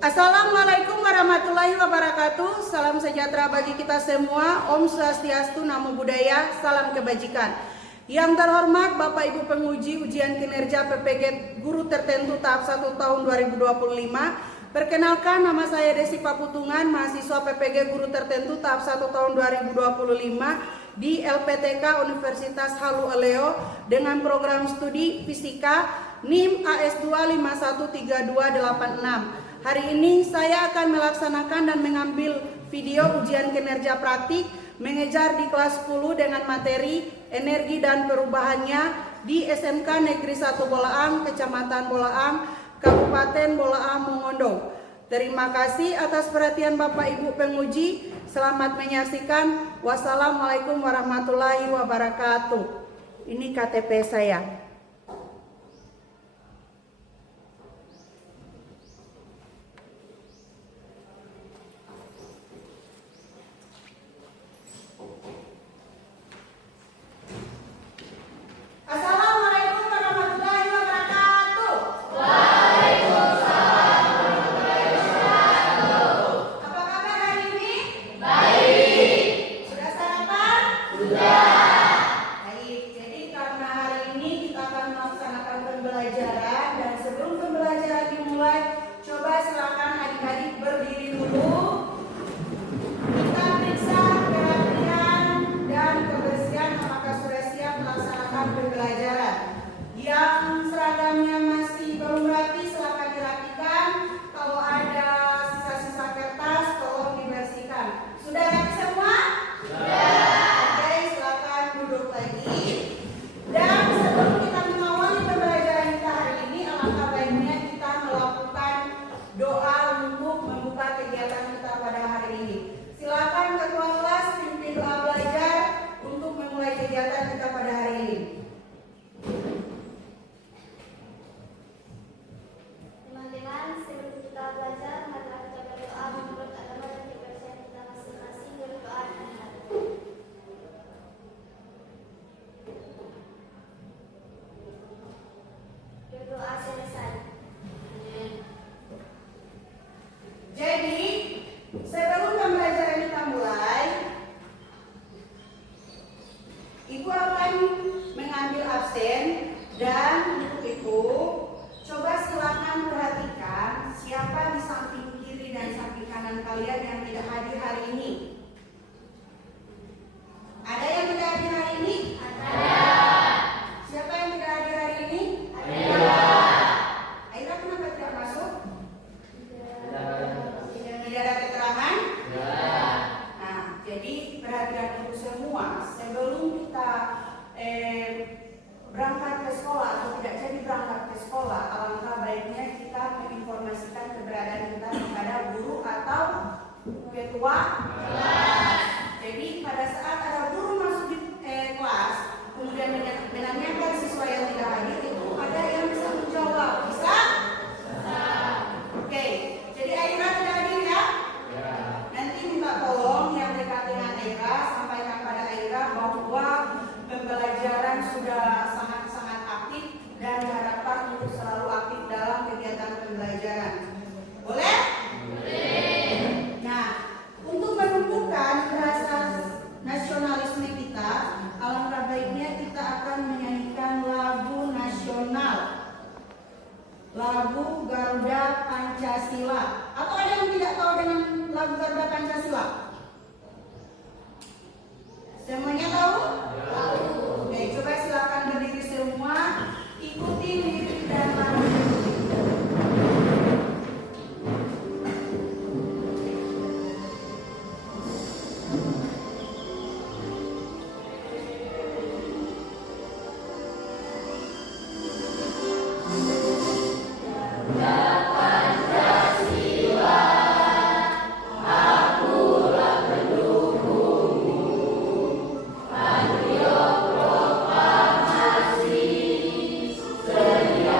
Assalamualaikum warahmatullahi wabarakatuh. Salam sejahtera bagi kita semua. Om Swastiastu, Namo Buddhaya, salam kebajikan. Yang terhormat Bapak Ibu penguji ujian kinerja PPG Guru Tertentu tahap 1 tahun 2025. Perkenalkan, nama saya Desi Paputungan, mahasiswa PPG Guru Tertentu tahap 1 tahun 2025 di LPTK Universitas Halu Oleo dengan program studi Fisika NIM AS2 513286. Hari ini saya akan melaksanakan dan mengambil video ujian kinerja praktik mengejar di kelas 10 dengan materi energi dan perubahannya di SMK Negeri 1 Bolaang, Kecamatan Bolaang, Kabupaten Bolaang, Mongondo. Terima kasih atas perhatian Bapak Ibu penguji. Selamat menyaksikan. Wassalamualaikum warahmatullahi wabarakatuh. Ini KTP saya. Yang seragamnya masih belum rapi silakan dirapikan. Kalau ada sisa-sisa kertas tolong dibersihkan. Sudah rapi semua? Sudah. Oke, silakan duduk lagi. Dan sebelum kita mengawali pembelajaran kita hari ini, alangkah baiknya kita melakukan doa untuk membuka kegiatan kita pada hari ini. Silakan ketua kelas pimpin doa belajar untuk memulai kegiatan kita pada hari ini. Sebelum kita belajar, marilah kita berdoa menurut agama dan kepercayaan kita masing-masing. Berdoa dengan hati. Berdoa selesai. Jadi, sebelum pembelajaran kita mulai, Ibu akan mengambil absen dan untuk itu coba silakan perhatikan siapa di samping kiri dan samping kanan kalian yang tidak hadir hari ini. Ada yang tidak hadir hari ini? Ada. Siapa yang tidak hadir hari ini? Ada. Aira kenapa tidak masuk? Tidak ada keterangan? Nah, jadi perhatian ibu semua, sebelum kita berangkat ke sekolah atau tidak jadi berangkat ke sekolah, alangkah baiknya kita menginformasikan keberadaan kita kepada guru atau ketua kelas. Jadi pada saat ada guru masuk di kelas, kemudian menanyakan siswa yang tidak hadir, itu ada yang bisa menjawab. Bisa? Bisa. Oke, jadi Aira tidak hadir ya? Nanti minta tolong yang dekat dengan Aira, sampaikan pada Aira bahwa pembelajaran sudah sangat-sangat aktif dan diharapkan untuk selalu aktif dalam kegiatan pembelajaran. Boleh? Boleh. Nah, untuk menumbuhkan rasa nasionalisme kita, alangkah baiknya kita akan menyanyikan lagu nasional, lagu Garuda Pancasila. Atau ada yang tidak tahu dengan lagu Garuda Pancasila? Semuanya tahu? Tahu. Oke, coba silakan berdiri semua, ikuti lirik dan lagu. Sedia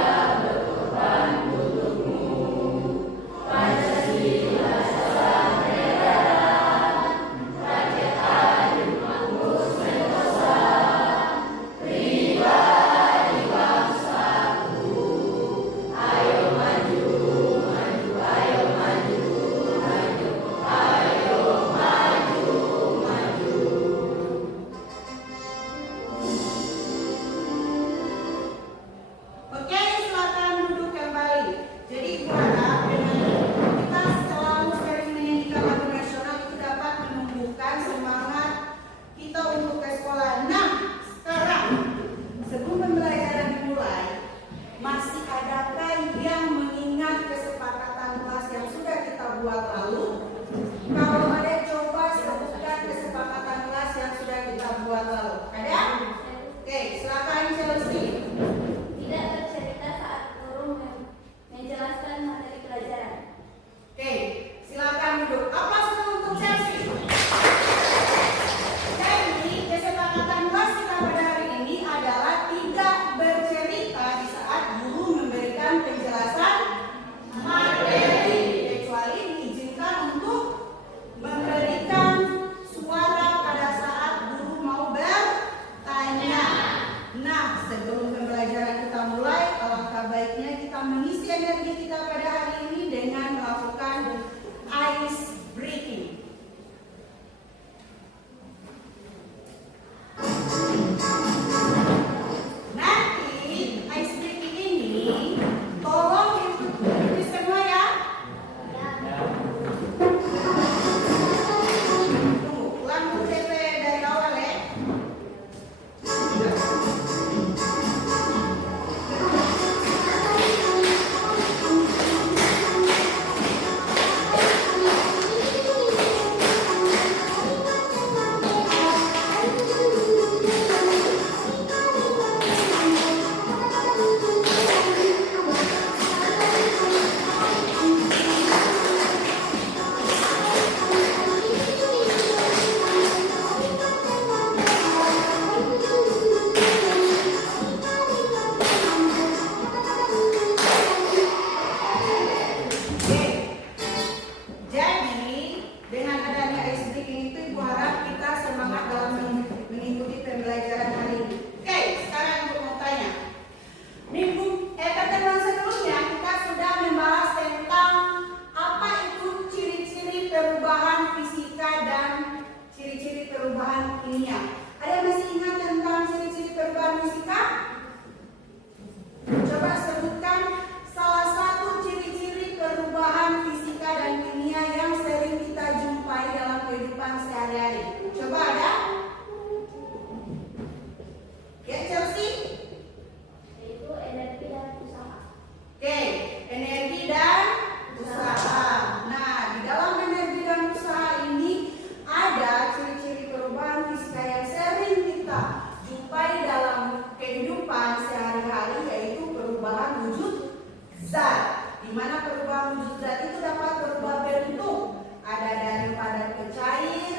perubahan wujud zat itu dapat berubah bentuk. Ada dari padat ke cair,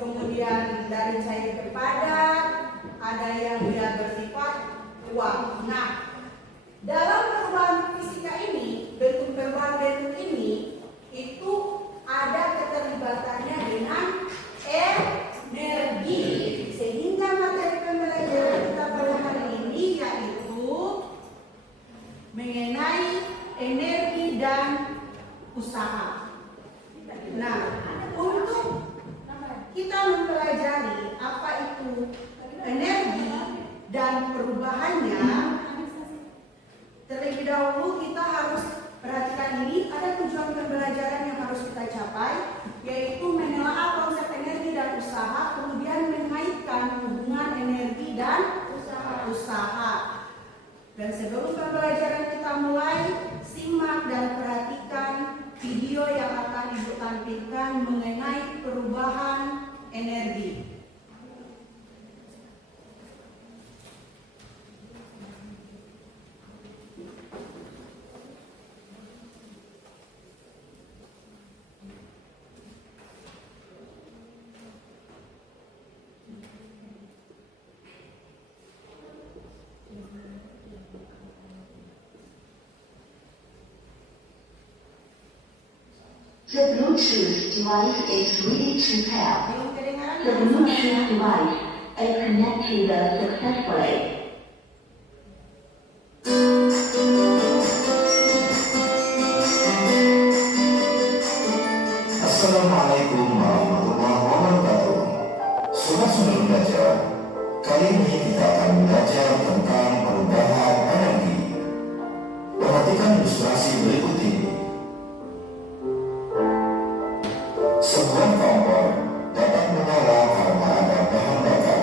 kemudian dari cair ke padat, ada yang dia bersifat uap. Nah, dalam perubahan fisika ini, perubahan bentuk ini itu ada keterlibatannya dengan energi. Sehingga materi pembelajaran kita pada hari ini yaitu mengenai energi dan usaha. Nah, untuk kita mempelajari apa itu energi dan perubahannya, terlebih dahulu kita harus perhatikan ini, ada tujuan pembelajaran yang harus kita capai, yaitu menelaah konsep energi dan usaha, kemudian mengaitkan hubungan energi dan usaha. Dan sebelum pembelajaran kita mulai, simak dan perhatikan video yang akan Ibu tampilkan mengenai perubahan energi. The Bluetooth device is ready to pair. Belum kedengaran The ya? Bluetooth device is connected successfully. Assalamualaikum warahmatullahi wabarakatuh. Sobat-sobat belajar, kali ini kita akan belajar tentang perubahan energi. Perhatikan ilustrasi berikut ini. Sebuah kompor dapat menyala karena ada bahan bakar.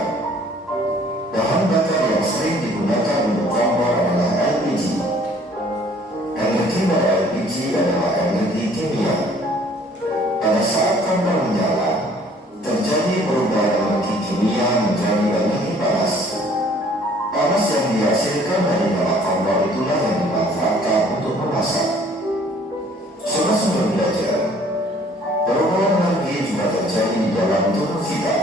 Bahan bakar yang sering digunakan untuk kompor adalah LPG. Energi dari LPG adalah energi kimia. Pada saat kompor menyala, terjadi perubahan energi kimia menjadi energi panas. Panas yang dihasilkan dari nyala kompor itulah yang dimanfaatkan untuk memasak. Sobat-sobat belajar, perubahan energi juga terjadi di dalam tubuh kita.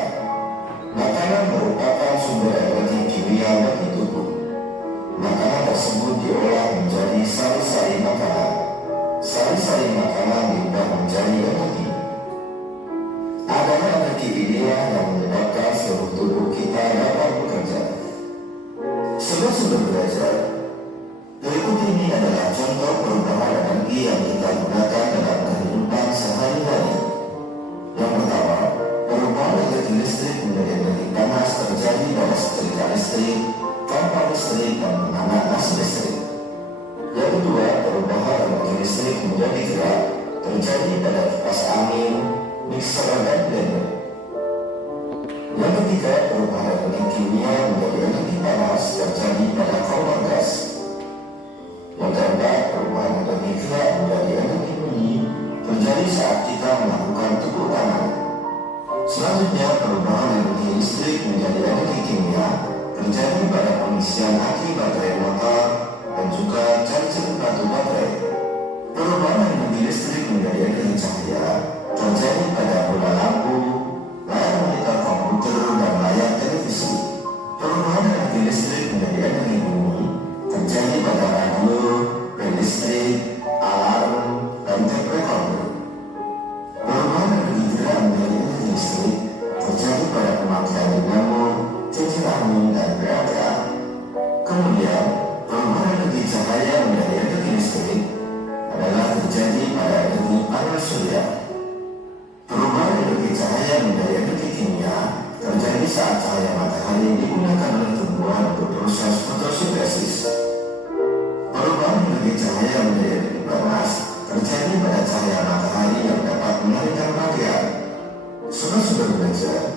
Makanan merupakan sumber energi kimia bagi tubuh. Makanan tersebut diolah menjadi sari-sari makanan. Sari-sari makanan diubah menjadi energi. Adanya energi inilah yang menyebabkan seluruh tubuh kita dapat bekerja. Sobat-sobat belajar, berikut ini adalah contoh perubahan energi yang kita gunakan dalam kehidupan sehari-hari. Yang pertama, perubahan energi listrik menjadi energi panas terjadi pada setrika listrik, kompor listrik, dan menghangat nasi listrik. Yang kedua, perubahan energi listrik menjadi gerak terjadi pada kipas angin, mixer, dan blender. Yang ketiga, perubahan energi kimia menjadi energi panas terjadi pada kompor gas. Yang keempat, perubahan energi gerak menjadi energi bunyi terjadi saat kita melakukan tepuk tangan. Selanjutnya, perubahan energi listrik menjadi energi kimia terjadi pada pengisian aki baterai motor dan juga charger batu baterai. Perubahan energi listrik menjadi energi cahaya terjadi pada bola lampu, layar monitor komputer, dan layar televisi. Perubahan energi listrik menjadi energi bunyi terjadi pada radio, bel listrik, alarm, dan tape recorder. Perubahan energi gerak menjadi energi listrik terjadi pada pemakaian dinamo, cincin angin, dan PLTA. Kemudian, perubahan energi cahaya menjadi energi listrik adalah terjadi pada energi panel surya. Perubahan energi cahaya menjadi energi kimia terjadi saat cahaya matahari digunakan oleh tumbuhan untuk proses fotosintesis. Perubahan energi cahaya menjadi energi panas terjadi pada cahaya matahari yang dapat mengeringkan pakaian. Sudah belajar.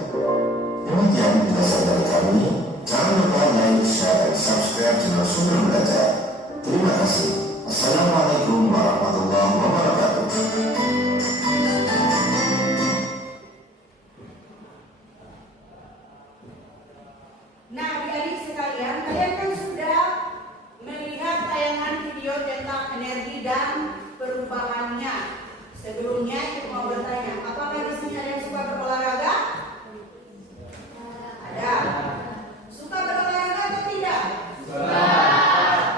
Demikian penjelasan dari kami. Jangan lupa like, share, dan subscribe channel Sumber Belajar. Terima kasih. Assalamualaikum warahmatullahi wabarakatuh. Nah, adik-adik sekalian, kalian kan sudah melihat tayangan video tentang energi dan perubahan Sebelumnya kita mau bertanya, apakah di sini ada yang suka berolahraga? Ada. Suka berolahraga atau tidak? Suka.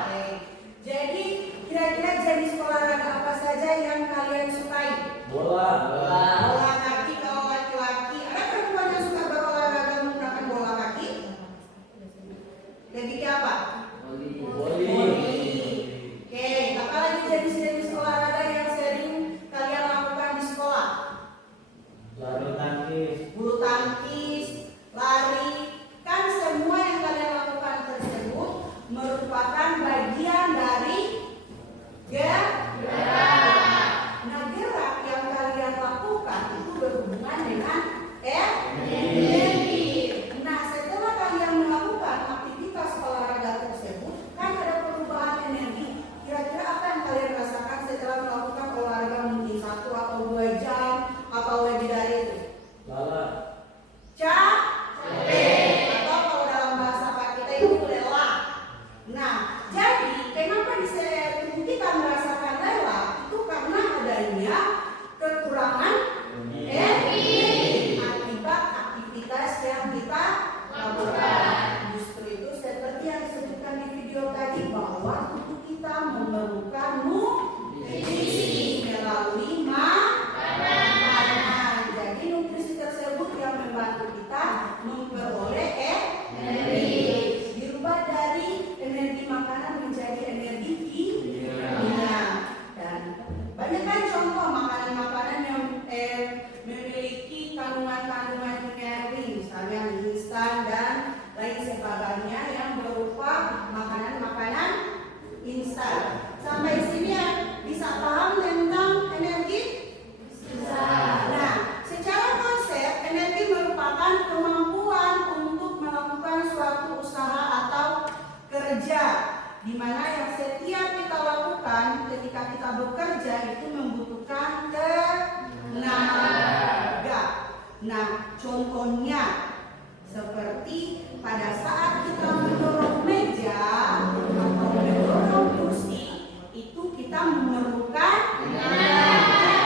Oke. Jadi kira-kira jenis olahraga apa saja yang kalian sukai? Bola. Bola kaki kalau laki-laki. Ada perempuan yang suka berolahraga menggunakan bola kaki? Lebih ke apa? Voli. Oke, apa lagi jenis-jenis olahraga yang sering kalian lakukan di sekolah? Lari tangkis. Bulu tangkis, lari, kan semua yang kalian lakukan tersebut merupakan bagian dari gerak. Nah, gerak yang kalian lakukan itu berhubungan dengan energi. Nah, setelah kalian melakukan aktivitas olahraga tersebut, kan ada perubahan energi. Kira-kira apa yang kalian rasakan setelah melakukan olahraga mungkin 1 atau 2 jam atau lebih dari itu? Lelah. Capek, atau kalau dalam bahasa Pak kita itu lelah. Nah, jadi kenapa di tubuh kita merasakan lelah? Itu karena adanya kekurangan energi akibat aktivitas yang kita lakukan. Justru itu seperti yang disebutkan di video tadi bahwa tubuh kita memerlukan nutrisi melalui makanan. Jadi nutrisi tersebut yang membantu kita memperoleh energi. Dirubah dari energi makanan menjadi energi kimia. Dan banyak kan contoh makanan-makanan yang memiliki kandungan-kandungan kimiawi, misalnya mie instan dan lain sebagainya yang berupa makanan-makanan instan. Sampai sini ya bisa paham tentang energi? Nah, secara konsep energi merupakan kemampuan untuk melakukan suatu usaha atau kerja, di mana yang setiap kita lakukan ketika kita bekerja itu membutuhkan tenaga. Nah, contohnya seperti pada saat kita mendorong meja atau mendorong kursi, itu kita memerlukan tenaga.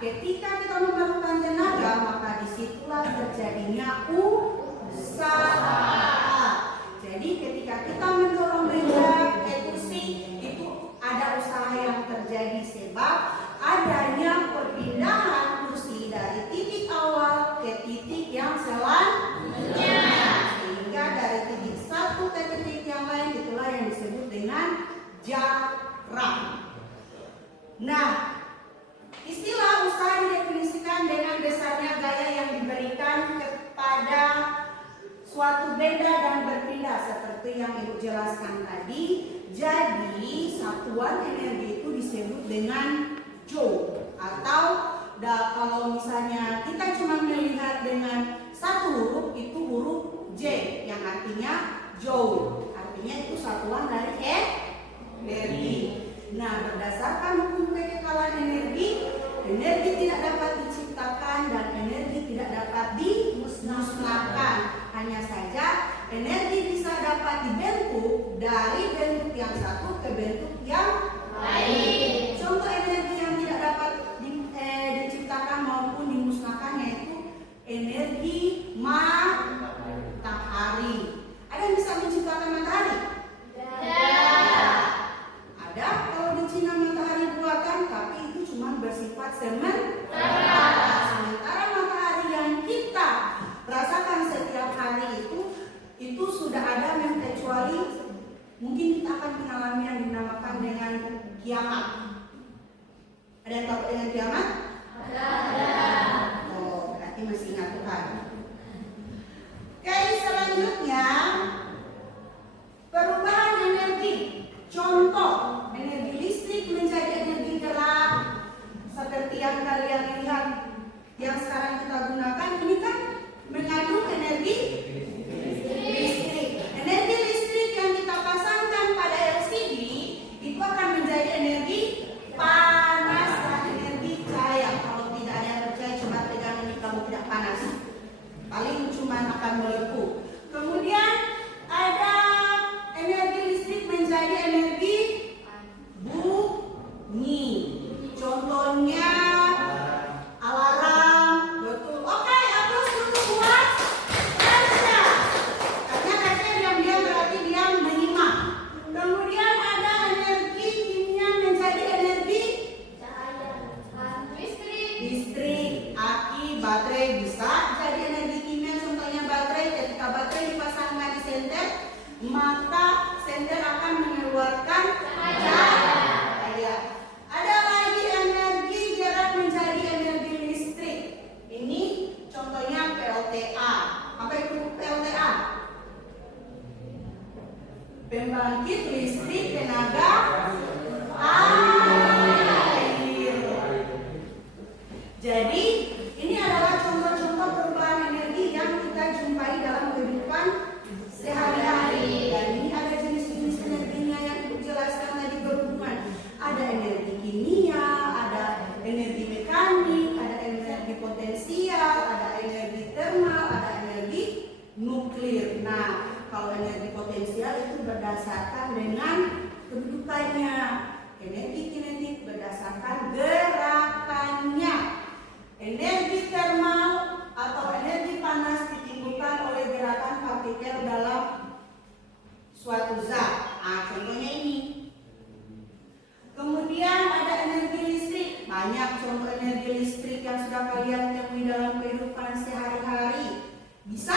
Ketika kita memerlukan tenaga, maka disitulah terjadinya usaha. Jadi ketika kita mendorong meja, kursi, itu ada usaha yang terjadi sebab adanya perpindahan kursi dari titik awal ke titik yang selanjutnya. Sehingga dari titik satu ke titik yang lain itulah yang disebut dengan jarak. Nah, istilah usaha didefinisikan dengan besarnya gaya yang diberikan kepada suatu benda dan berpindah seperti yang Ibu jelaskan tadi. Jadi satuan energi itu disebut dengan joule, atau kalau misalnya kita cuma melihat dengan satu huruf, itu huruf J yang artinya joule, artinya itu satuan dari energi. Nah, berdasarkan hukum kekekalan energi, energi tidak dapat diciptakan dan energi tidak dapat dimusnahkan. Hanya saja energi bisa dapat dibentuk dari bentuk yang satu ke bentuk yang lain. Contoh energi yang tidak dapat diciptakan maupun dimusnahkan yaitu energi matahari. Ada yang bisa menciptakan matahari? Ada. Kalau di Cina matahari buatan, tapi itu cuma bersifat sementara. Sementara matahari yang kita rasakan setiap hari itu sudah ada, kecuali mungkin kita akan mengalami yang dinamakan dengan kiamat. Ada yang tahu dengan kiamat? Ada. Oh, berarti masih ingat Tuhan. Oke, selanjutnya perubahan energi. Contoh, energi listrik menjadi energi gerak. Seperti yang kalian lihat yang sekarang kita gunakan ini kan mengandung energi listrik. Energi listrik yang kita pasangkan pada LCD itu akan menjadi energi panas dan energi baterai bisa jadi energi kimia. Contohnya baterai, ketika baterai dipasangkan di senter, maka senter akan mengeluarkan cahaya. Ada lagi energi gerak menjadi energi listrik. Ini contohnya PLTA. Apa itu PLTA? Pembangkit listrik tenaga air. Jadi ini adalah contoh-contoh perubahan energi yang kita jumpai dalam kehidupan sehari-hari. Dan ini ada jenis-jenis energinya yang dijelaskan tadi berhubungan. Ada energi kimia, ada energi mekanik, ada energi potensial, ada energi termal, ada energi nuklir. Nah, kalau energi potensial itu berdasarkan dengan kedudukannya. Energi kinetik berdasarkan gerakannya. Energi termal atau energi panas ditimbulkan oleh gerakan partikel dalam suatu zat. Contohnya ini. Kemudian ada energi listrik. Banyak contoh energi listrik yang sudah kalian temui dalam kehidupan sehari-hari. Bisa?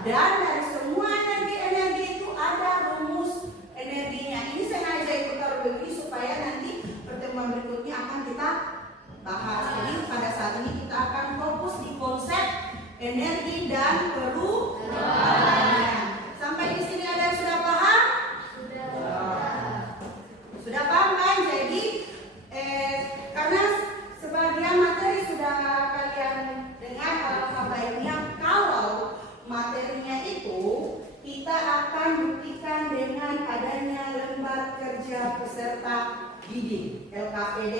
Dan dari semua energi itu ada rumus energinya. Ini sengaja ikut taruh begini supaya nanti pertemuan berikutnya akan kita bahas. Jadi pada saat ini kita akan fokus di konsep energi dan perubahannya. Sampai di sini ada yang sudah paham? Sudah paham kan? Jadi karena sebagian materi sudah kalian dengar, alangkah baiknya kalau materinya itu kita akan buktikan dengan adanya lembar kerja peserta didik LKPD.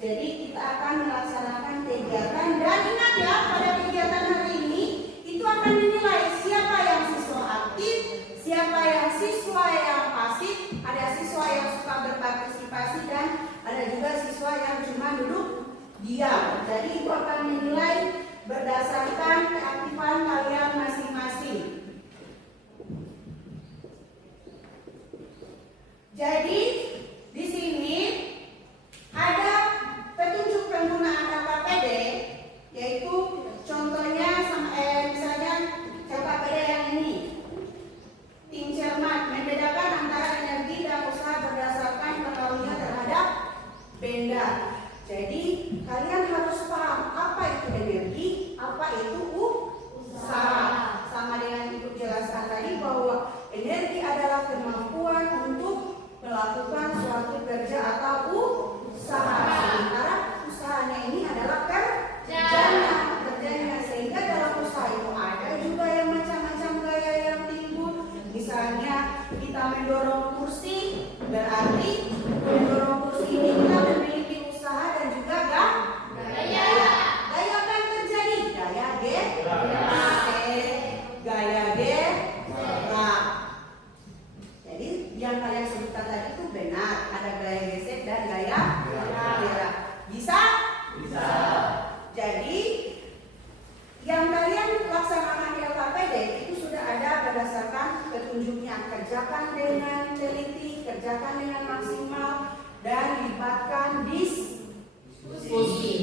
Jadi kita akan melaksanakan kegiatan dan ingat ya, pada kegiatan hari ini itu akan dinilai siapa yang siswa aktif, siapa yang siswa yang pasif, ada siswa yang suka berpartisipasi dan ada juga siswa yang cuma duduk diam. Jadi itu akan dinilai berdasarkan keaktifan kalian masing-masing. Jadi di sini ada petunjuk penggunaan LKPD, yaitu contohnya misalnya LKPD yang ini. Tim cermat membedakan antara energi dan usaha berdasarkan pengaruhnya terhadap benda. Jadi kalian harus paham apa itu energi, apa itu usaha. Sama dengan Ibu jelaskan tadi bahwa energi adalah kemampuan untuk melakukan suatu kerja atau usaha. Sementara usahanya ini adalah kerjanya. Sehingga dalam usaha itu ada juga yang macam-macam gaya yang timbul. Misalnya kita mendorong kursi, berarti mendorong kursi ini kita memiliki usaha dan juga gaya. Gaya apa yang terjadi? Gaya gerak. Jadi yang kalian sebutkan tadi itu benar. Ada gaya gesek dan gaya gerak. Bisa? Jadi yang kalian laksanakan di LKPD itu sudah ada berdasarkan petunjuknya. Kerjakan dengan teliti, kerjakan dengan maksimal, dan libatkan diskusi.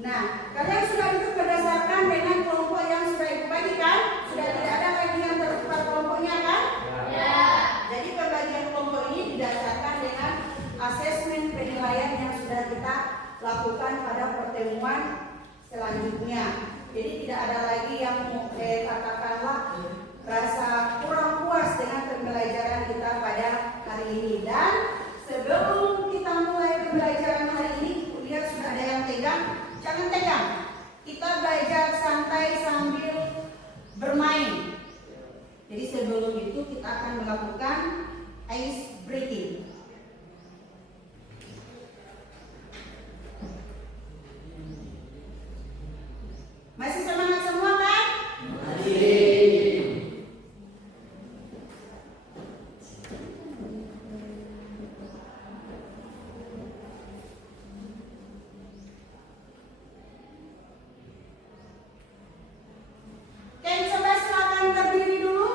Nah, kalian sudah itu berdasarkan dengan kelompok yang sudah Ibu bagikan. Sudah tidak ada lagi yang tertukar kelompoknya kan? Ya. Jadi pembagian kelompok ini didasarkan dengan asesmen penilaian yang sudah kita lakukan pada pertemuan selanjutnya. Jadi tidak ada lagi yang katakanlah rasa kurang puas dengan pembelajaran kita pada hari ini. Dan sebelum kita mulai pembelajaran hari ini, lihat sudah ada yang tegang. Jangan tegang. Kita belajar santai sambil bermain. Jadi sebelum itu kita akan melakukan ice breaking. Masih semangat semua kan? Oke, coba silakan berdiri dulu.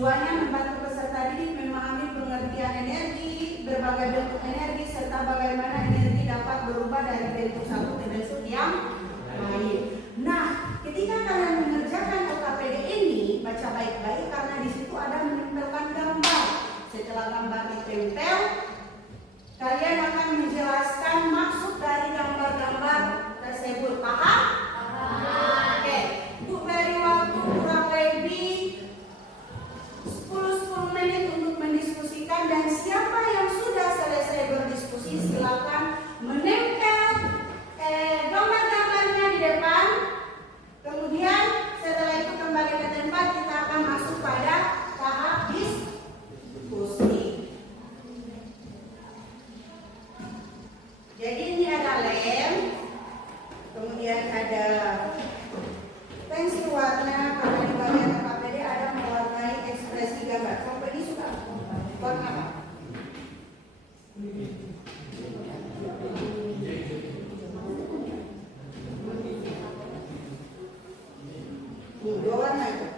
Tujuannya membantu peserta didik memahami pengertian energi, berbagai bentuk energi, serta bagaimana energi dapat berubah dari bentuk satu ke bentuk yang lain. Nah, ketika kalian mengerjakan OKPD ini, baca baik-baik karena di situ ada menempelkan gambar. Setelah gambar ditempel, kalian akan menjelaskan maksud dari gambar-gambar tersebut. Paham? Oke, Bu beri waktu kurang lebih 10 menit untuk mendiskusikan, dan siapa yang sudah selesai berdiskusi silakan menempel gambar-gambarnya di depan. Kemudian setelah itu kembali ke tempat, kita akan masuk pada tahap diskusi. Jadi ini ada lem, kemudian ada pensil warna, karena di bagian KPD ada mewarnai ekspresi gambar. Sampai ini suka warna apa? Dua warna itu.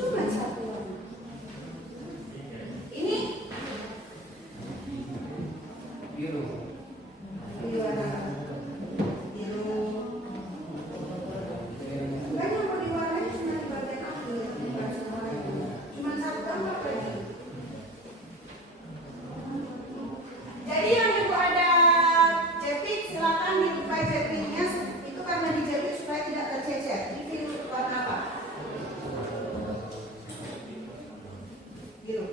Cuma satu warna. Ini Biru. ini warna biru. Banyak mau diwarnai cuma di bagian akhir, bukan semuanya. Cuma satu gambar lagi. Jadi yang ibu ada jepit, silakan dibuka jepitnya. Itu karena dijepit supaya tidak tercecer. Ini biru warna apa? Biru.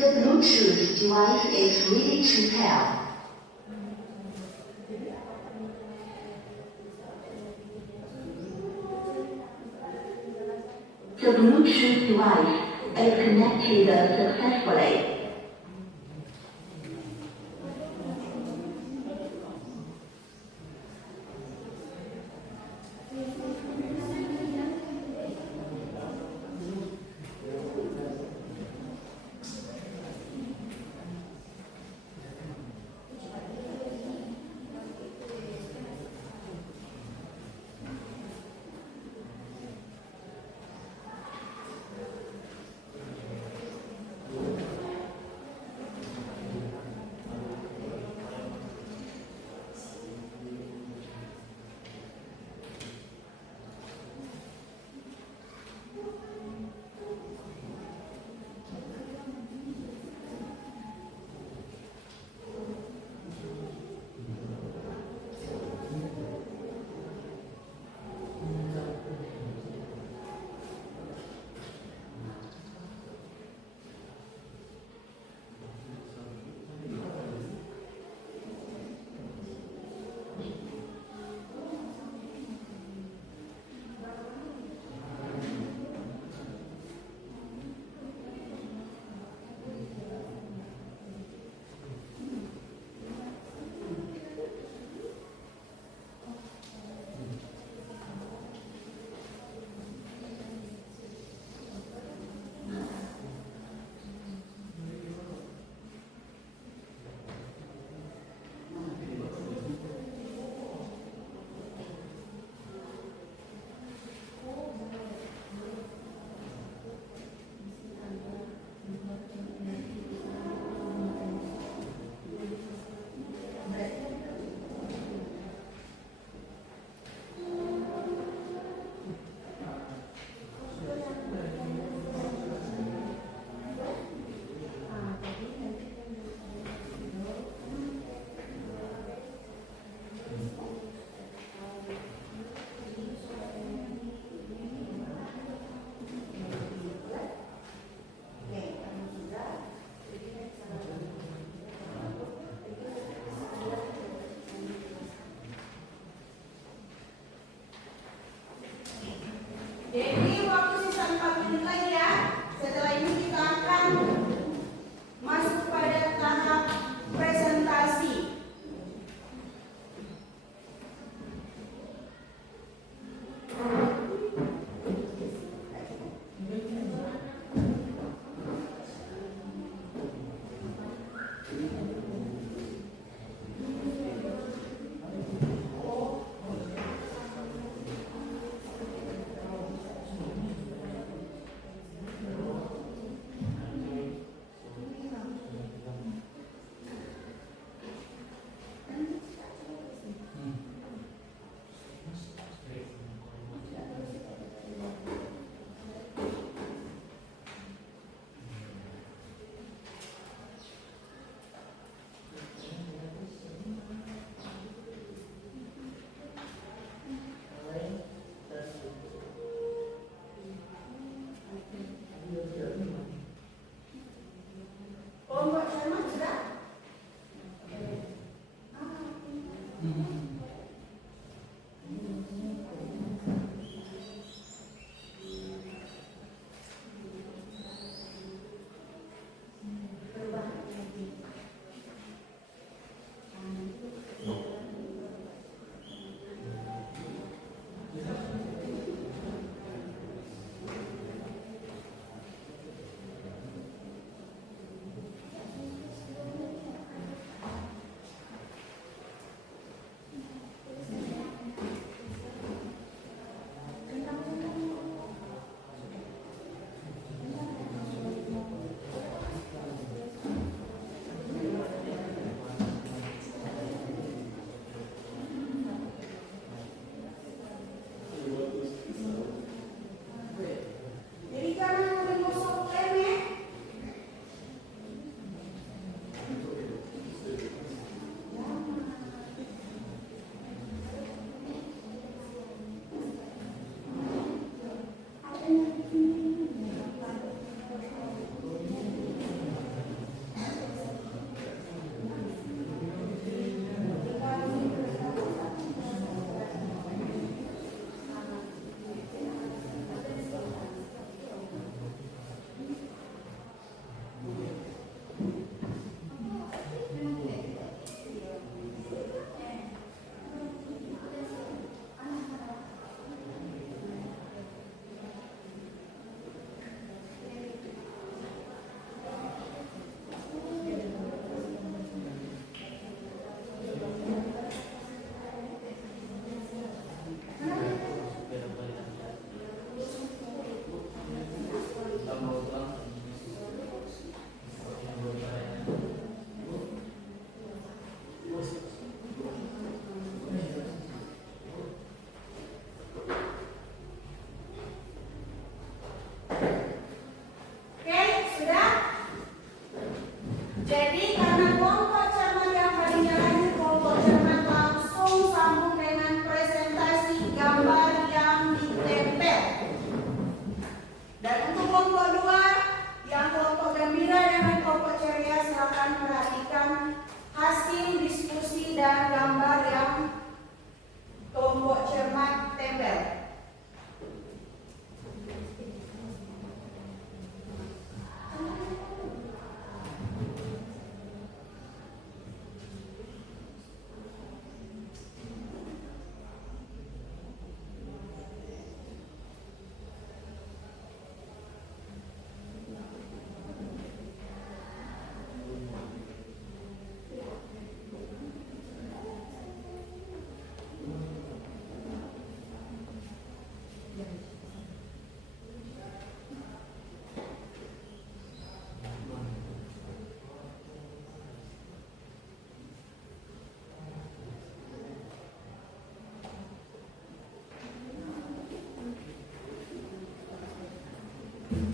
The Bluetooth device is ready to pair. The Bluetooth device is connected successfully. Jadi waktu sisa 4 menit lagi ya. Setelah ini kita akan masuk pada tahap presentasi. Jadi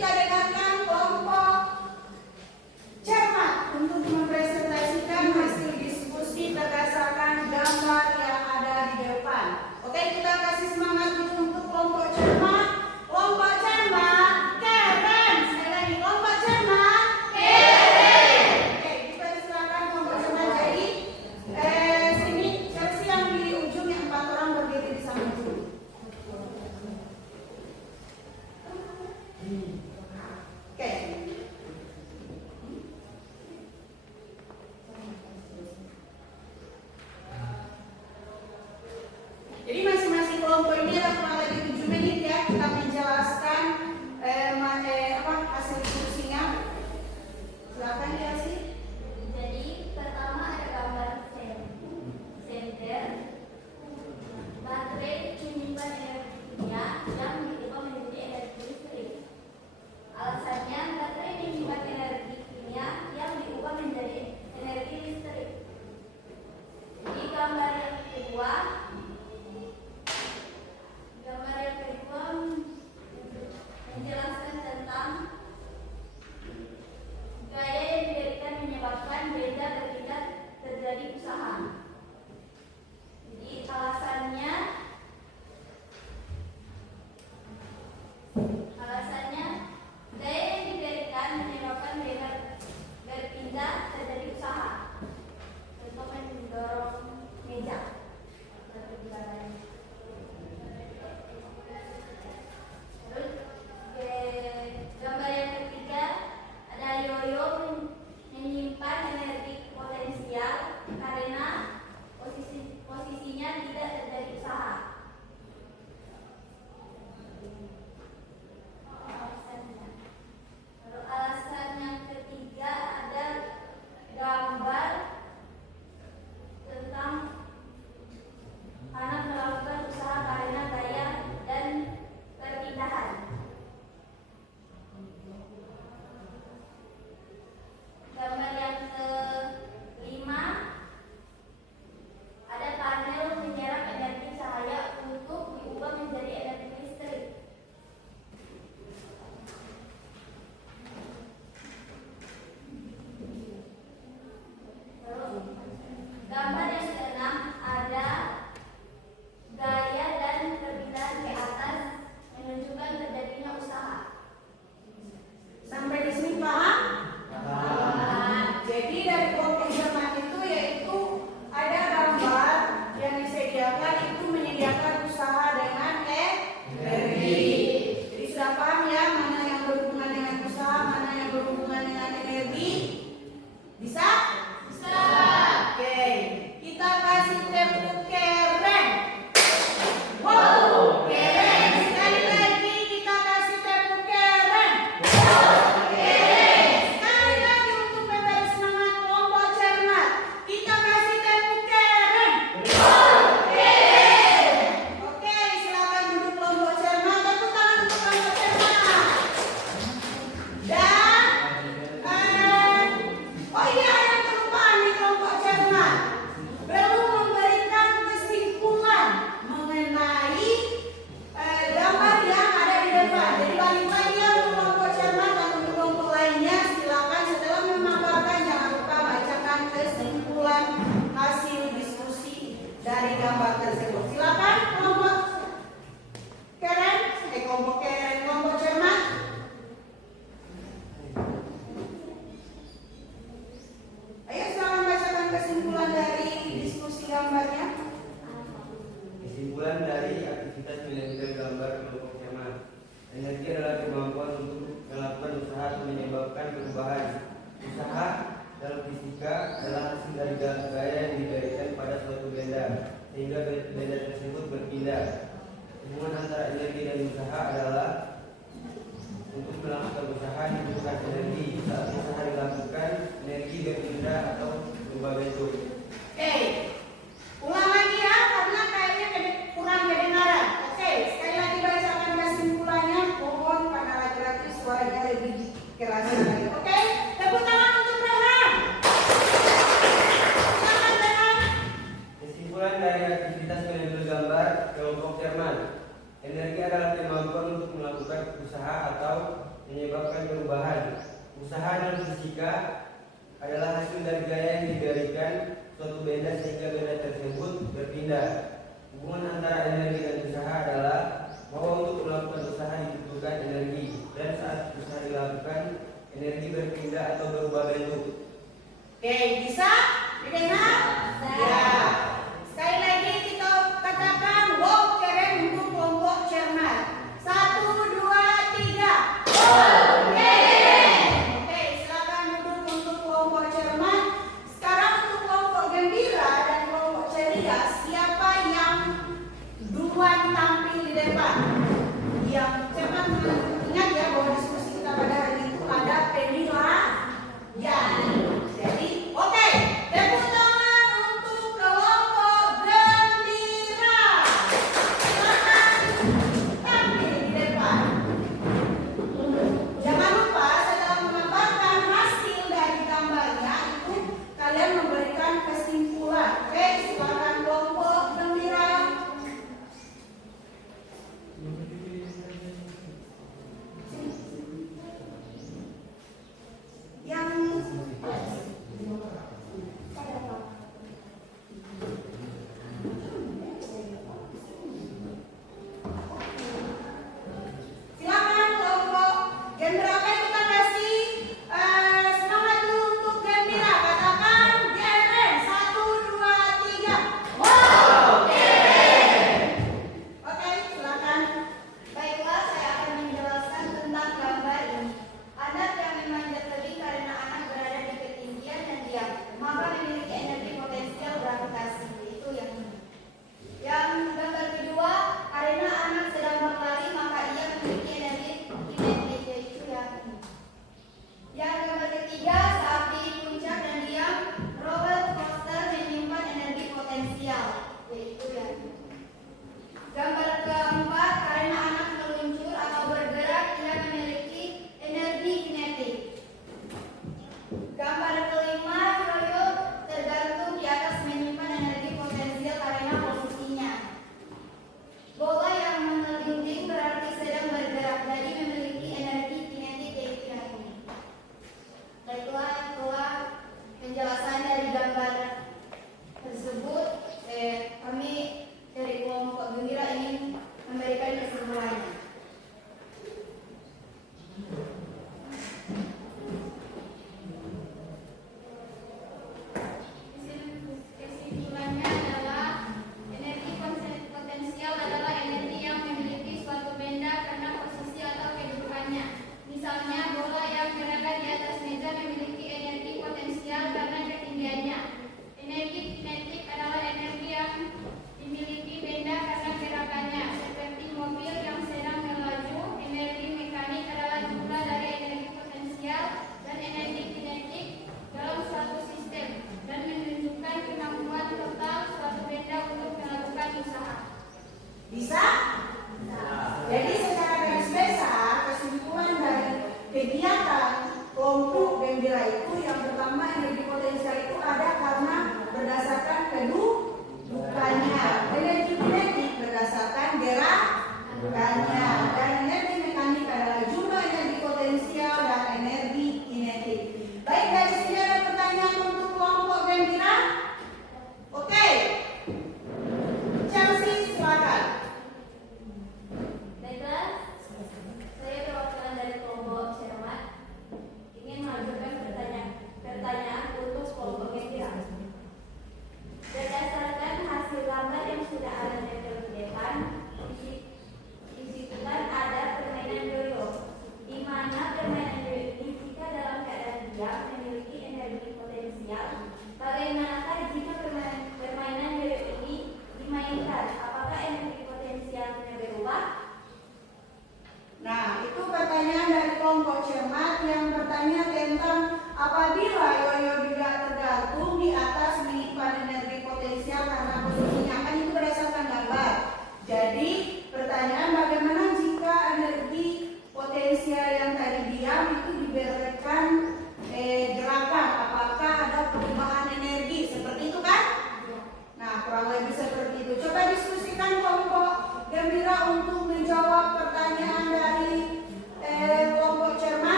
kita dengarkan kelompok cermat untuk mempresentasikan hasil diskusi berdasarkan gambar yang ada di depan. Oke, kita kasih semangat dulu untuk kelompok cermat. Kelompok cermat, keren. Sekali lagi, kelompok cermat, keren. Oke, kita silakan kelompok cermat. Jadi, sini sesi yang di ujung yang 4 orang berdiri di sana dulu. Oke. Jadi masing-masing kelompok ini adalah kurang lebih 7 menit ya kita menjelaskan hasil diskusinya. Silakan Chelsea. Jadi pertama ada gambar senter, baterai menyimpan energi kimia yang diubah menjadi energi listrik. Alasannya baterai menyimpan energi kimia yang diubah menjadi energi listrik. Di gambar yang kedua menjelaskan tentang gaya yang diberikan menyebabkan benda berpindah terjadi usaha. Jadi alasannya gaya yang diberikan menyebabkan benda berpindah terjadi usaha. Contoh mendorong meja. Terus gambar yang ketiga ada yoyo menyimpan energi potensial karena posisinya tidak terjadi usaha. Lalu alasan yang ketiga ada gambar tentang anak melakukan usaha karena gaya dan perpindahan. Gambar yang kelima ada panel menyerap energi cahaya untuk diubah menjadi energi listrik. Terus gambar yang keenam ada gaya dan perpindahan ke atas menunjukkan terjadinya usaha. Sampai di sini paham? Jadi dari kelompok cermat itu yaitu ada gambar yang disediakan itu menyediakan usaha dengan energi. Jadi sudah paham ya mana yang berhubungan dengan usaha, mana yang berhubungan dengan energi? Bisa? Bisa. Oke, kita kasih tepuk keren. Wow, keren. Sekali lagi kita kasih tepuk keren. Sekali lagi untuk memberi semangat kelompok cermat, kita kasih tepuk keren. Oke, silakan duduk kelompok cermat. Tepuk tangan untuk kelompok cermat. Dan oh iya, yang kelupaan nih kelompok cermat belum memberikan kesimpulan mengenai gambar yang ada di depan. Jadi balik lagi ya untuk kelompok cermat dan untuk kelompok lainnya silakan setelah memaparkan jangan lupa bacakan kesimpulan hasil diskusi dari gambar tersebut. Silakan kelompok kelompok cermat. Ayo silakan bacakan kesimpulan dari diskusi gambarnya. Kesimpulan dari aktivitas menentukan gambar kelompok cermat. Energi adalah kemampuan untuk melakukan usaha atau menyebabkan perubahan. Usaha dalam fisika adalah hasil dari gaya yang diberikan pada suatu benda sehingga benda tersebut berpindah. Hubungan antara energi dan usaha adalah untuk melakukan usaha dibutuhkan energi. Saat usaha dilakukan, energi berpindah atau berubah bentuk. Usaha dalam fisika adalah hasil dari gaya yang diberikan suatu benda sehingga benda tersebut berpindah. Hubungan antara energi dan usaha adalah bahwa untuk melakukan usaha dibutuhkan energi, dan saat usaha dilakukan energi berpindah atau berubah bentuk. Oke, bisa didengar? Ya. Sekali lagi kita katakan wow keren untuk kelompok cermat. 1, 2, 3. Wow keren. Oke, silakan duduk untuk kelompok cermat. Sekarang untuk kelompok gembira dan kelompok ceria, siapa yang duluan tampil di depan? Yang cepat ingat ya bahwa diskusi kita pada hari itu ada penilaian. Jadi, oke, tepuk tangan untuk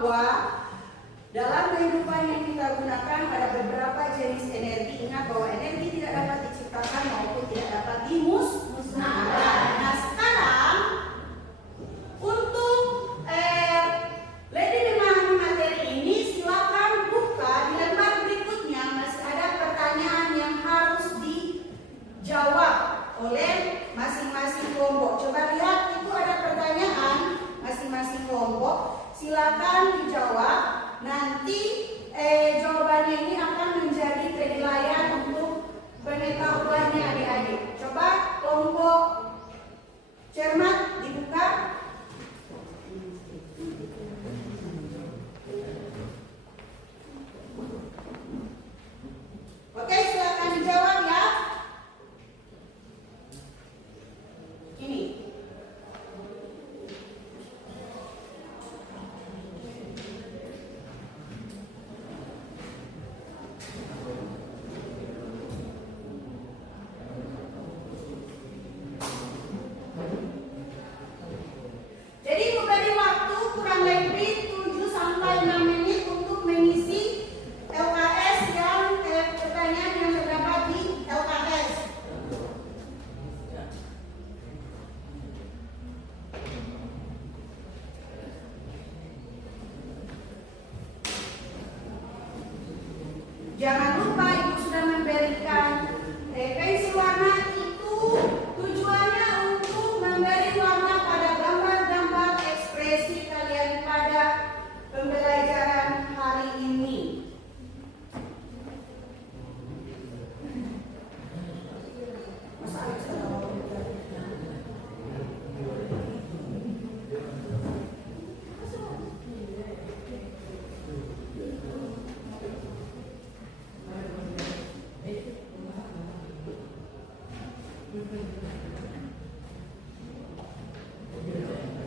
bahwa dalam kehidupan yang kita gunakan ada beberapa jenis energi. Ingat bahwa energi tidak dapat diciptakan maupun tidak dapat dimusnahkan. Nah sekarang untuk Lady memahami materi ini, silakan buka di lembar berikutnya. Masih ada pertanyaan yang harus dijawab oleh masing-masing kelompok. Coba lihat, itu ada pertanyaan masing-masing kelompok. Silakan dijawab. Nanti jawabannya ini akan menjadi penilaian untuk pengetahuannya adik-adik. Coba kelompok cermat dibuka. Oke, silakan dijawab ya. Ini. Jadi memberi waktu kurang lebih 7 sampai 6 menit untuk mengisi LKS yang pertanyaan yang terdapat di LKS. Jangan lupa ibu sudah memberikan pensil warna itu tujuannya untuk memberi warna pada gambar-gambar ekspresi kalian pada pembelajaran hari ini.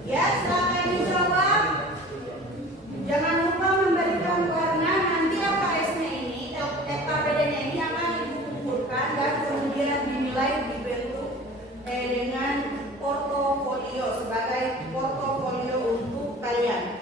Ya, silakan dijawab. Jangan lupa memberikan warna. Nanti LKS-nya ini, LKPD-nya ini akan dikumpulkan dan kemudian dinilai dibentuk dengan portofolio sebagai portofolio untuk kalian.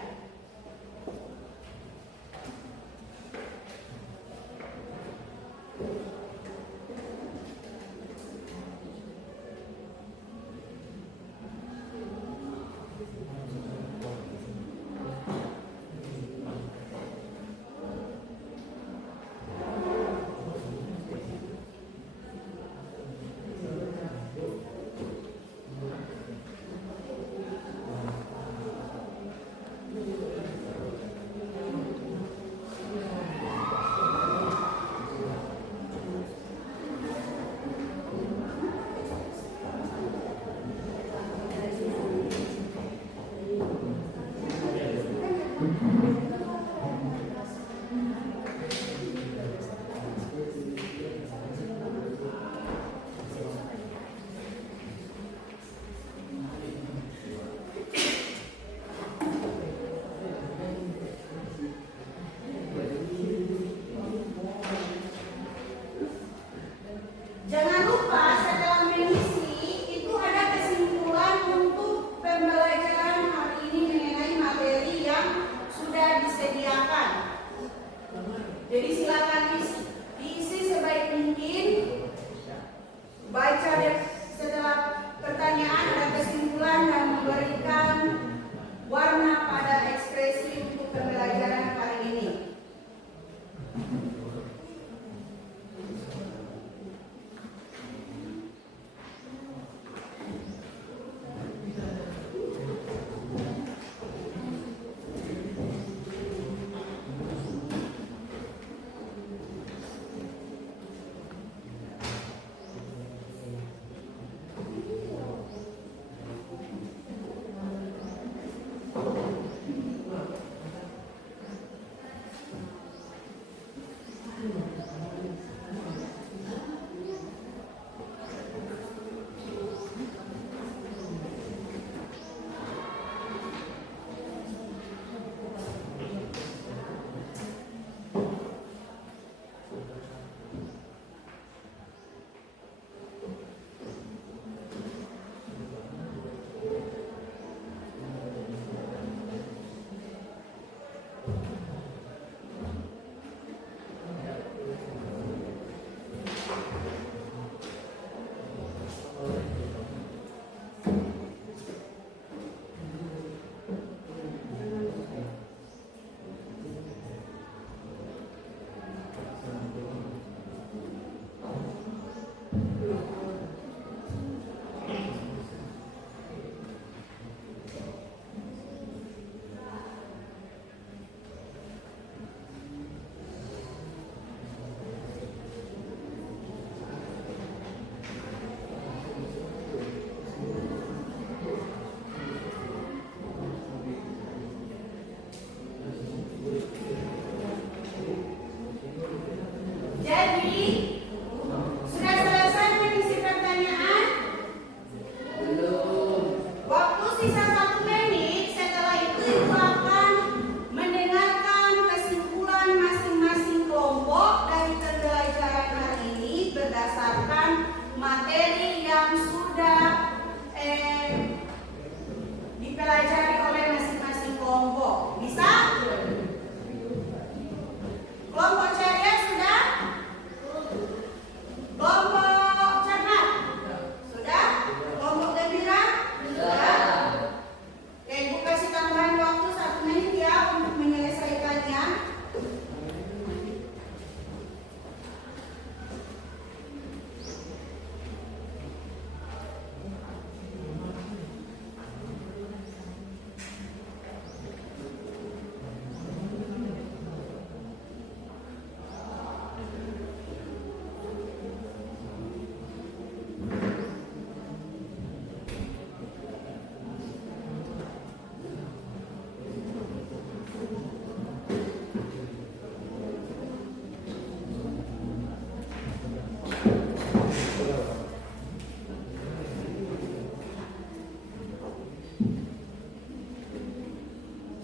materi yang sudah dipelajari oleh masing-masing kelompok. Bisa? Kelompok ceria sudah? Kelompok cermat? Sudah? Kelompok gembira? Sudah? Oke, Ibu kasih tambahan waktu 1 menit ya untuk menyelesaikannya.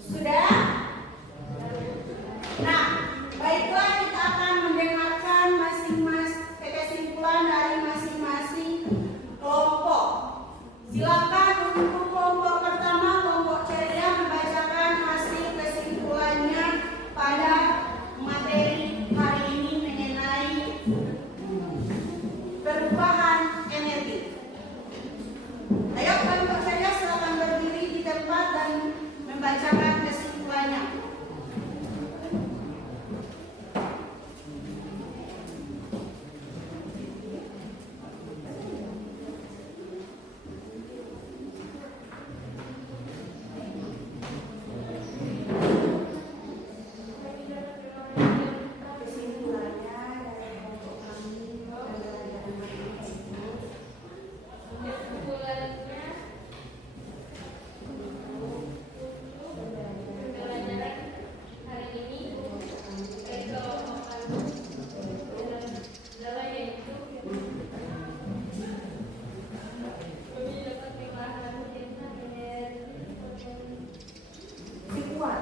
Sudah? Nah, baiklah kita akan mendengarkan kesimpulan dari masing-masing kelompok. Silakan untuk kelompok pertama, kelompok ceria, membacakan hasil kesimpulannya pada materi hari ini mengenai perubahan energi. Ayo kelompok ceria silakan berdiri di tempat dan membacakan kesimpulannya. Kesimpulannya dari kelompok kami Pembelajaran hari ini kelompok dalam yaitu kami dapat memahami tentang energi Sikuan.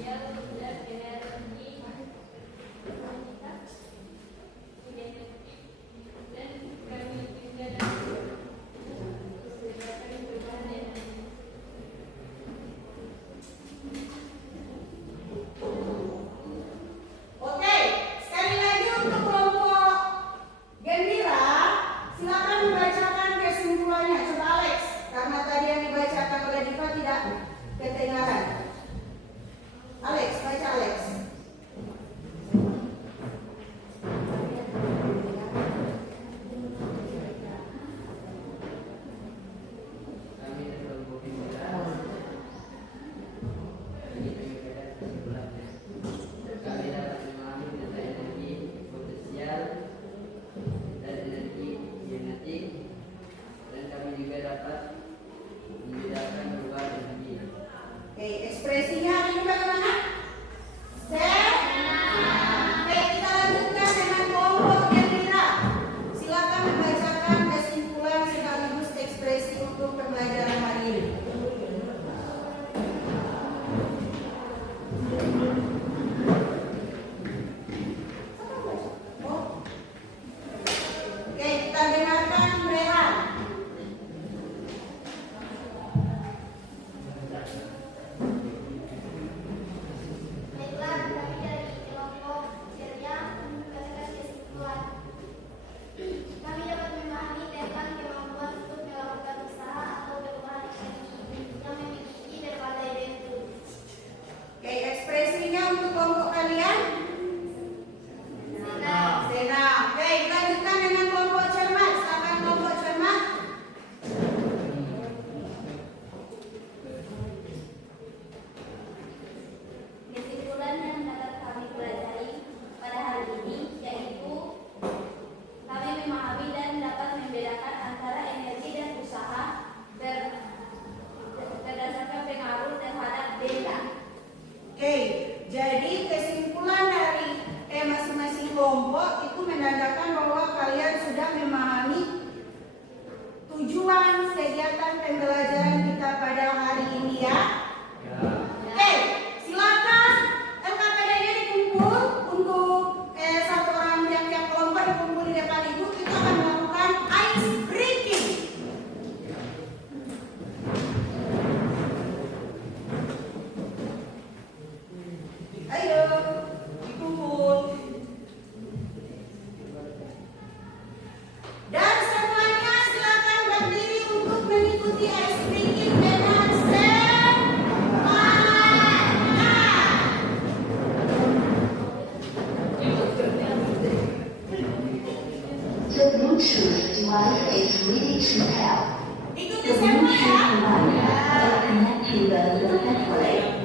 potensial dan energi dan kami juga dapat perubahan energi. Oke, sekali lagi untuk kelompok gembira, silakan membacakan kesimpulannya. Coba Alex, karena tadi yang dibacakan oleh Diva tidak kedengaran. Alex, baca Alex. Kami dari kelompok gembira ini berbeda kesimpulannya. Kami dapat memahami tentang energi potensial dan energi kinetik, dan kami juga dapat membedakan perubahan energi. Oke, ekspresinya hari ini bagaimana? Oke, kita lanjutkan dengan kelompok gembira. Silakan membacakan kesimpulan sekaligus ekspresi untuk pembelajaran hari ini. Oke, kita dengarkan Rehan. Baiklah, kami dari kelompok ceria membacakan kesimpulan. Kami dapat memahami tentang kemampuan untuk melakukan usaha atau perubahan energi yang memiliki berbagai bentuk. Oke, ekspresinya untuk kelompok kalian. Senang. Oke, lanjutkan dengan kelompok cermat. Silakan kelompok cermat. Kesimpulan yang dapat kami pelajari pada hari ini yaitu kami memahami dan dapat membedakan antara energi dan usaha berdasarkan pengaruh terhadap benda. Oke, jadi kesimpulan dari masing-masing kelompok itu menandakan bahwa kalian sudah memahami tujuan kegiatan pembelajaran kita pada hari ini ya. Oke, silakan LKPD-nya dikumpul untuk Bluetooth device is ready to pair. Ikuti The semua ya. Bluetooth device is connected successfully.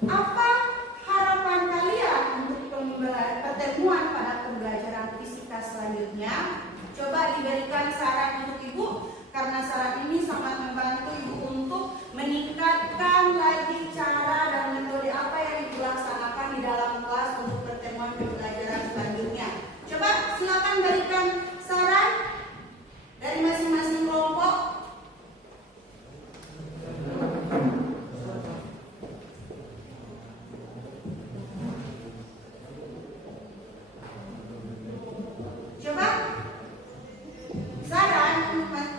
Apa harapan kalian untuk pertemuan pada pembelajaran fisika selanjutnya. Coba diberikan saran untuk Ibu, karena saran ini sangat membantu Ibu untuk meningkatkan lagi cara dan metode apa yang dilaksanakan di dalam kelas untuk pertemuan pembelajaran selanjutnya. Coba silakan berikan saran dari masing-masing kelompok. Coba saran,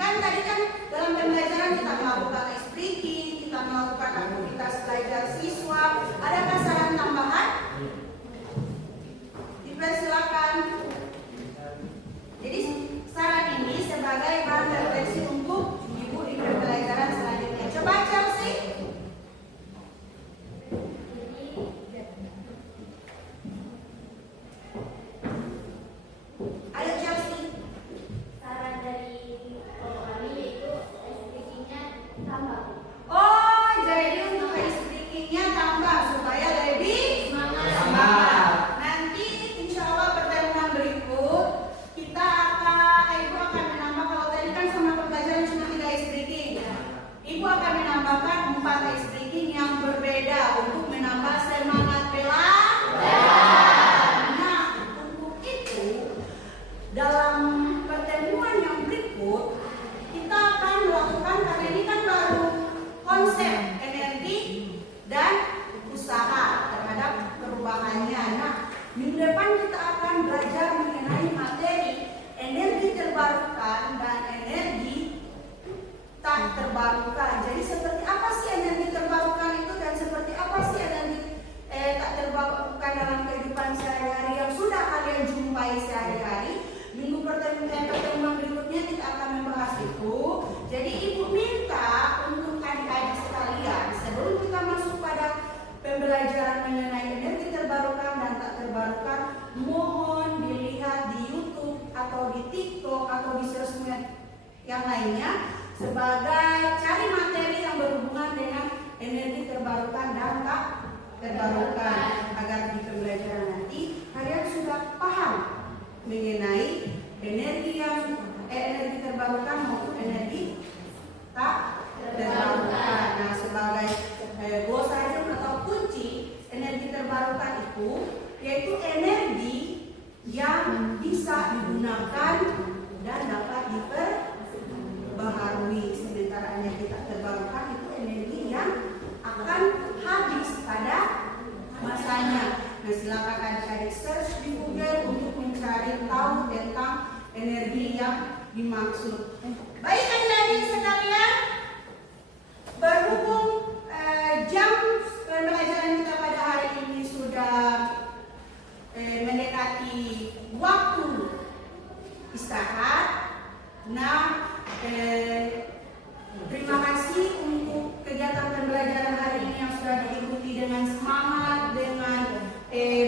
kan tadi kan dalam pembelajaran kita melakukan ice breaking, kita melakukan aktivitas belajar siswa. Adakah saran tambahan? Dipersilakan. Jadi saran ini sebagai bahan refleksi untuk Ibu di pembelajaran selanjutnya. Coba Chelsea. Ayo Chelsea. Saran dari kelompok kami yaitu SDG-nya tambah. Oh, jadi untuk ice breaking-nya tambah supaya lebih semangat. Nanti insya Allah pertemuan berikut kita Ibu akan menambah, kalau tadi kan sama pembelajaran cuma 3 ice breaking. Ibu akan menambahkan 4 ice breaking yang berbeda untuk menambah semangat belajar. Nah, untuk itu dalam pertemuan yang berikut kita akan melakukan, karena ini kan baru konsep energi dan usaha terhadap perubahannya. Nah, minggu depan kita akan belajar mengenai materi energi terbarukan dan energi tak terbarukan. Jadi seperti apa sih energi terbarukan itu dan seperti apa sih energi tak terbarukan dalam kehidupan sehari-hari yang sudah kalian jumpai sehari-hari. Minggu pertemuan berikutnya kita akan membahas itu. Jadi Ibu minta untuk adik-adik sekalian, sebelum kita masuk pada pembelajaran mengenai energi terbarukan dan tak terbarukan, mohon dilihat di YouTube atau di TikTok atau di sosmed yang lainnya sebagai cari materi yang berhubungan dengan energi terbarukan dan tak terbarukan, agar di pembelajaran nanti kalian sudah paham mengenai energi terbarukan maupun energi tak terbarukan. Nah, sebagai glossarium atau kunci energi terbarukan itu yaitu energi yang bisa digunakan dan dapat diperbaharui. Sementara energi tak terbarukan itu energi yang akan habis pada masanya. Nah, silakan adik-adik search di Google untuk mencari tahu tentang energi yang dimaksud. Baik adik-adik sekalian, berhubung jam pembelajaran kita pada hari ini sudah mendekati waktu istirahat. Nah, terima kasih untuk kegiatan pembelajaran hari ini yang sudah diikuti dengan semangat, dengan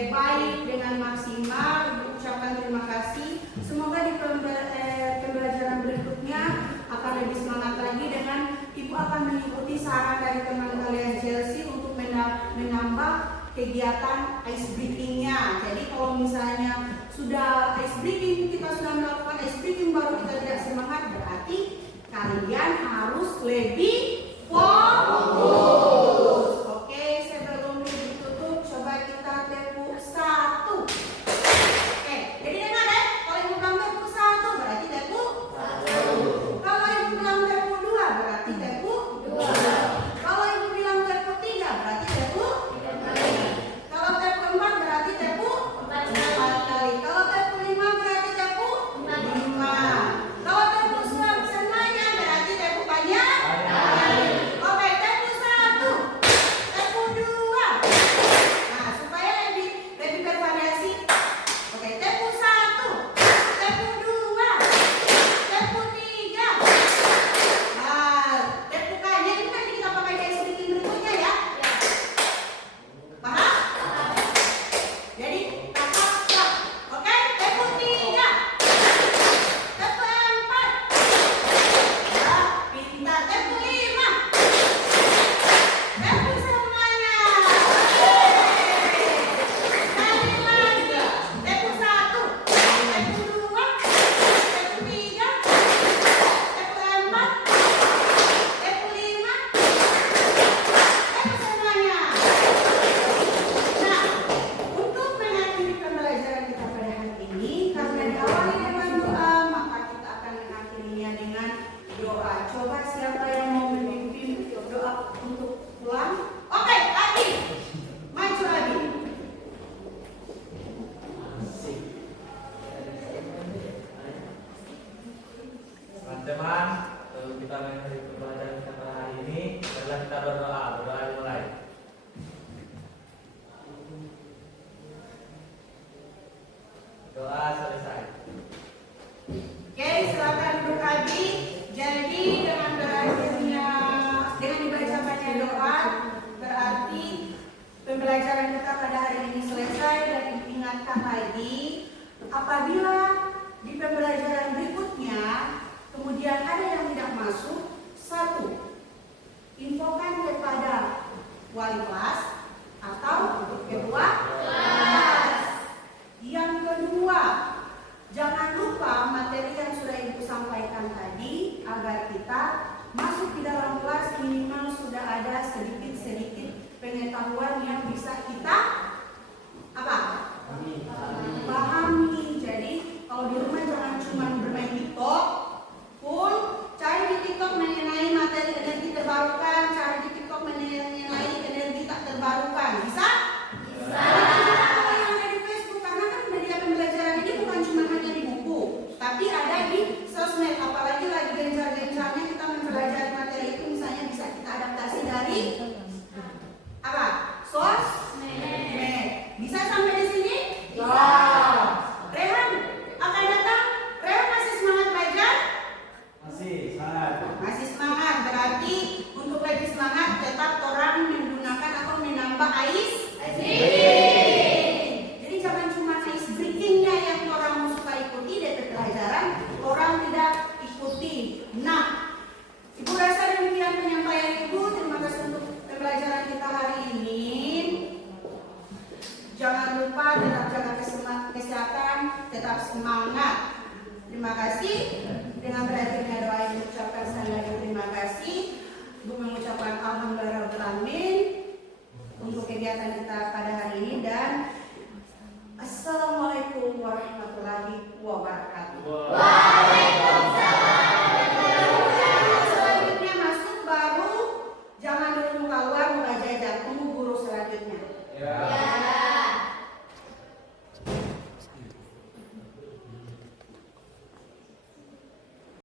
baik, dengan maksimal. Ibu ucapkan terima kasih. Semoga di pembelajaran berikutnya akan lebih semangat lagi, dengan Ibu akan mengikuti saran dari teman kalian Chelsea untuk menambah kegiatan ice breaking-nya. Jadi kalau misalnya sudah ice breaking, kita sudah melakukan ice breaking baru kita tidak semangat, berarti kalian harus lebih fokus. Oke, sebelum ditutup coba kita tepuk 1. Oke, jadi dengar ya, kalau Ibu bilang tepuk 1 berarti tepuk 1. Kalau Ibu bilang tepuk 2 berarti tepuk 2. Kalau Ibu bilang tepuk 3 berarti tepuk 3. Kalau tepuk 4 berarti tepuk 4 kali. Kalau tepuk 5 berarti tepuk 5. Kalau tepuk semuanya berarti tepuk banyak kali. Kalau pada hari ini selesai dan diingatkan lagi, apabila di pembelajaran berikutnya kemudian ada yang tidak masuk, 1. Infokan kepada wali kelas atau ketua kelas. Yang kedua, jangan lupa materi yang sudah Ibu sampaikan tadi, agar kita masuk di dalam kelas minimal sudah ada sedikit-sedikit pengetahuan yang bisa kita apa? Pahami. Jadi kalau di rumah jangan cuma bermain TikTok, full cari di TikTok mengenai materi energi terbarukan, cari di TikTok mengenai energi tak terbarukan. Bisa? Bisa. Apa yang ada di Facebook, karena kan media pembelajaran ini bukan cuma hanya di buku, tapi ada di sosmed. Apalagi lagi gencar-gencarnya kita mempelajari materi itu, misalnya bisa kita adaptasi dari apa? Sosmed. Bisa sampai di sini? Bisa. Rehan akan datang. Rehan masih semangat belajar? Masih semangat. Masih semangat, berarti untuk lebih semangat tetap orang menggunakan atau menambah ice breaking. Jadi jangan cuma ice breakingnya yang orang suka ikuti dari pelajaran, orang tidak ikuti. Nah, Ibu rasa demikian penyampaian Ibu. Terima kasih untuk pembelajaran kita hari ini. Jangan lupa tetap jaga kesehatan, tetap semangat. Terima kasih. Dengan berakhirnya doa yang mengucapkan sekali lagi terima kasih. Ibu mengucapkan alhamdulillah untuk kegiatan kita